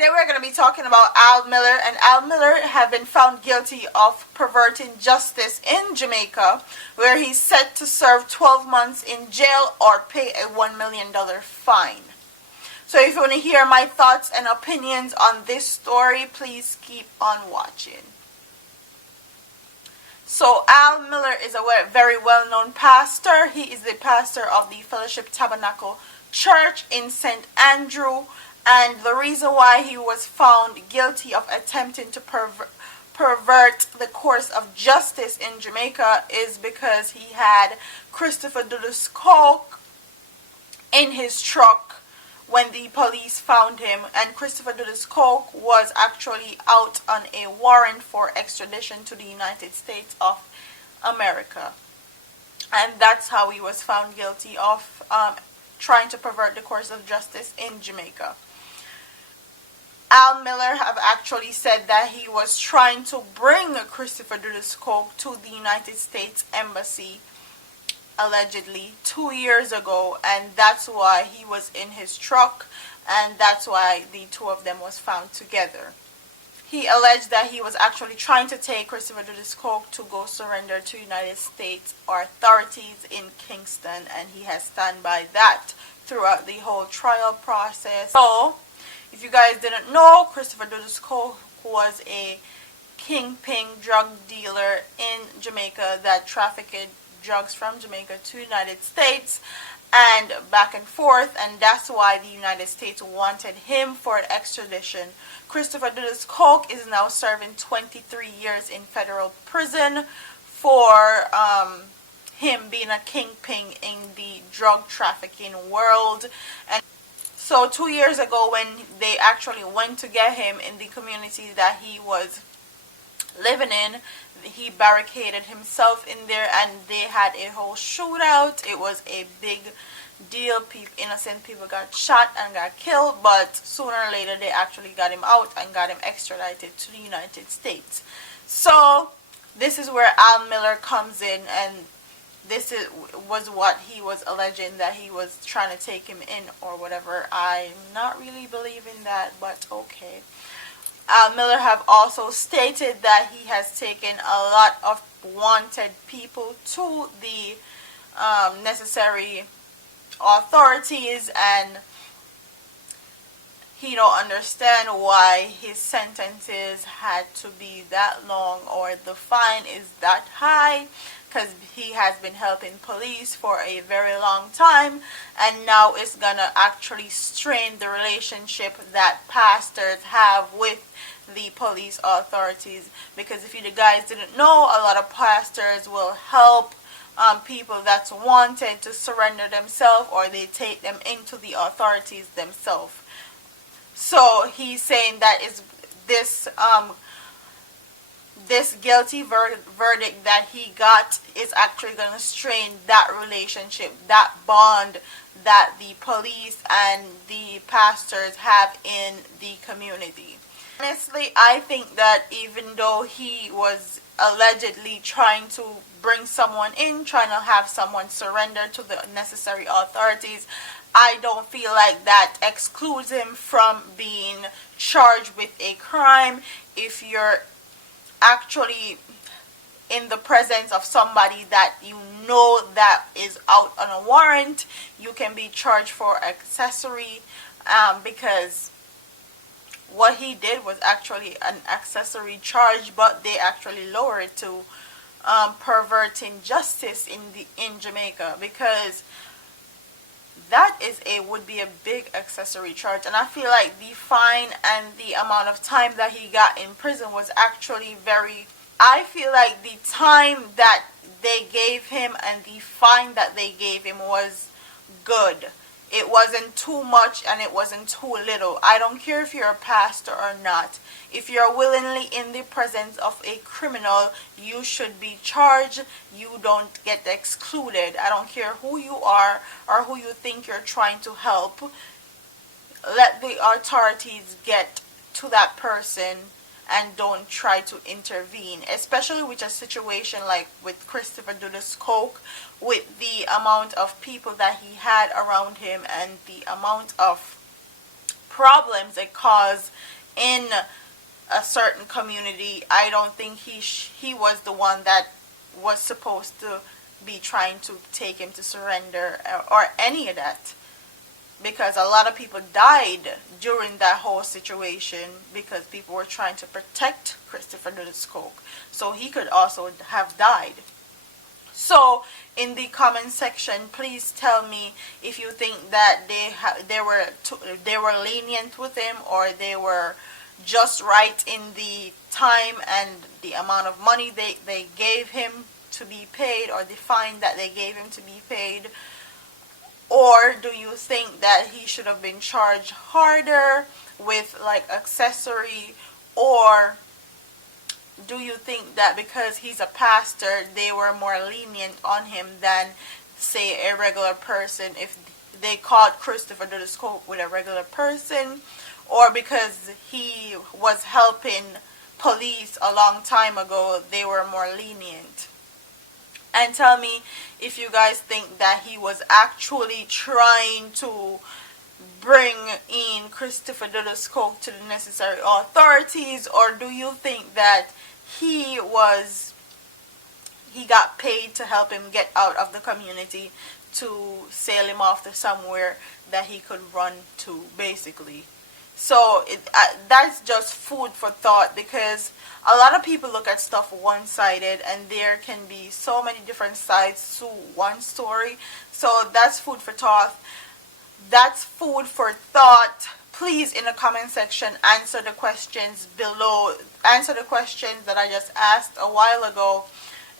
Today we're going to be talking about Al Miller, and Al Miller have been found guilty of perverting justice in Jamaica, where he's set to serve 12 months in jail or pay a $1 million fine. So if you want to hear my thoughts and opinions on this story, please keep on watching. So Al Miller is a very well-known pastor. He is the pastor of the Fellowship Tabernacle Church in St. Andrew. And the reason why he was found guilty of attempting to pervert the course of justice in Jamaica is because he had Christopher Dudus coke in his truck when the police found him. And Christopher Dudus coke was actually out on a warrant for extradition to the United States of America. And that's how he was found guilty of trying to pervert the course of justice in Jamaica. Al Miller have actually said that he was trying to bring Christopher Dudus coke to the United States Embassy, allegedly 2 years ago, and that's why he was in his truck, and that's why the two of them was found together. He alleged that he was actually trying to take Christopher Dudus coke to go surrender to United States authorities in Kingston, and he has stand by that throughout the whole trial process. So, if you guys didn't know, Christopher Dudus coke was a kingpin drug dealer in Jamaica that trafficked drugs from Jamaica to the United States and back and forth, and that's why the United States wanted him for an extradition. Christopher Dudus coke is now serving 23 years in federal prison for him being a kingpin in the drug trafficking world. And so 2 years ago, when they actually went to get him in the community that he was living in, he barricaded himself in there and they had a whole shootout. It was a big deal. Innocent people got shot and got killed, but sooner or later they actually got him out and got him extradited to the United States. So this is where Al Miller comes in, and this was what he was alleging, that he was trying to take him in or whatever. I'm not really believing that, but okay. Al Miller have also stated that he has taken a lot of wanted people to the necessary authorities, and he don't understand why his sentences had to be that long or the fine is that high, because he has been helping police for a very long time, and now it's gonna actually strain the relationship that pastors have with the police authorities. Because if you guys didn't know, a lot of pastors will help people that's wanted to surrender themselves, or they take them into the authorities themselves. So he's saying that is this guilty verdict that he got is actually going to strain that relationship, that bond that the police and the pastors have in the community. Honestly, I think that even though he was allegedly trying to bring someone in, trying to have someone surrender to the necessary authorities, I don't feel like that excludes him from being charged with a crime. If you're actually in the presence of somebody that you know that is out on a warrant, you can be charged for accessory, because what he did was actually an accessory charge, but they actually lowered it to perverting justice in Jamaica, because that would be a big accessory charge. And I feel like the fine and the amount of time that he got in prison was actually I feel like the time that they gave him and the fine that they gave him was good. It wasn't too much and it wasn't too little. I don't care if you're a pastor or not. If you're willingly in the presence of a criminal, you should be charged. You don't get excluded. I don't care who you are or who you think you're trying to help. Let the authorities get to that person and don't try to intervene, especially with a situation like with Christopher Dudus coke, with the amount of people that he had around him and the amount of problems it caused in a certain community, I don't think he was the one that was supposed to be trying to take him to surrender or any of that, because a lot of people died during that whole situation because people were trying to protect Christopher Dudus Coke, so he could also have died. So in the comment section, please tell me if you think that they were lenient with him, or they were just right in the time and the amount of money they gave him to be paid, or the fine that they gave him to be paid. Or do you think that he should have been charged harder with like accessory? Or do you think that because he's a pastor, they were more lenient on him than, say, a regular person, if they caught Christopher Dudus Coke with a regular person? Or because he was helping police a long time ago, they were more lenient? And tell me if you guys think that he was actually trying to bring in Christopher Dudus Coke to the necessary authorities, or do you think that he got paid to help him get out of the community, to sail him off to somewhere that he could run to, basically? So that's just food for thought, because a lot of people look at stuff one-sided, and there can be so many different sides to one story. So that's food for thought. That's food for thought. Please, in the comment section, answer the questions below. Answer the questions that I just asked a while ago.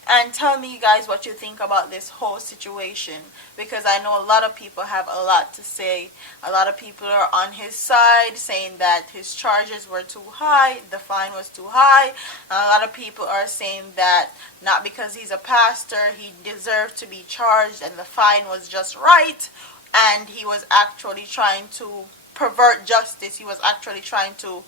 And tell me, you guys, what you think about this whole situation, because I know a lot of people have a lot to say. A lot of people are on his side, saying that his charges were too high, the fine was too high. And a lot of people are saying that not because he's a pastor, he deserved to be charged, and the fine was just right, and he was actually trying to pervert justice. He was actually trying to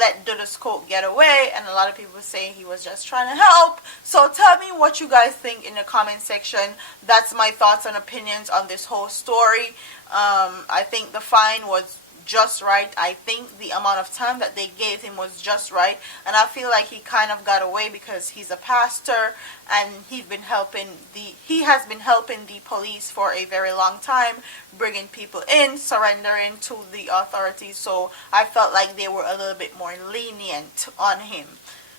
let Dudus Coke get away, and a lot of people say he was just trying to help. So tell me what you guys think in the comment section. That's my thoughts and opinions on this whole story. I think the fine was just right. I think the amount of time that they gave him was just right, and I feel like he kind of got away because he's a pastor, and he has been helping the police for a very long time, bringing people in, surrendering to the authorities. So I felt like they were a little bit more lenient on him.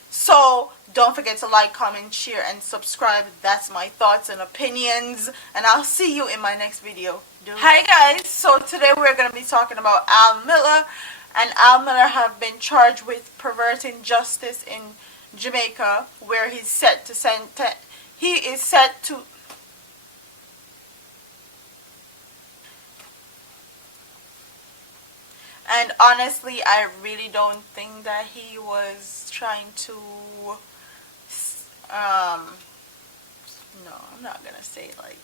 So don't forget to like, comment, share, and subscribe. That's my thoughts and opinions, and I'll see you in my next video. Hi guys, so today we're going to be talking about Al Miller. And Al Miller have been charged with perverting justice in Jamaica, where he is set to and honestly, I really don't think that he was trying to no, I'm not gonna say it like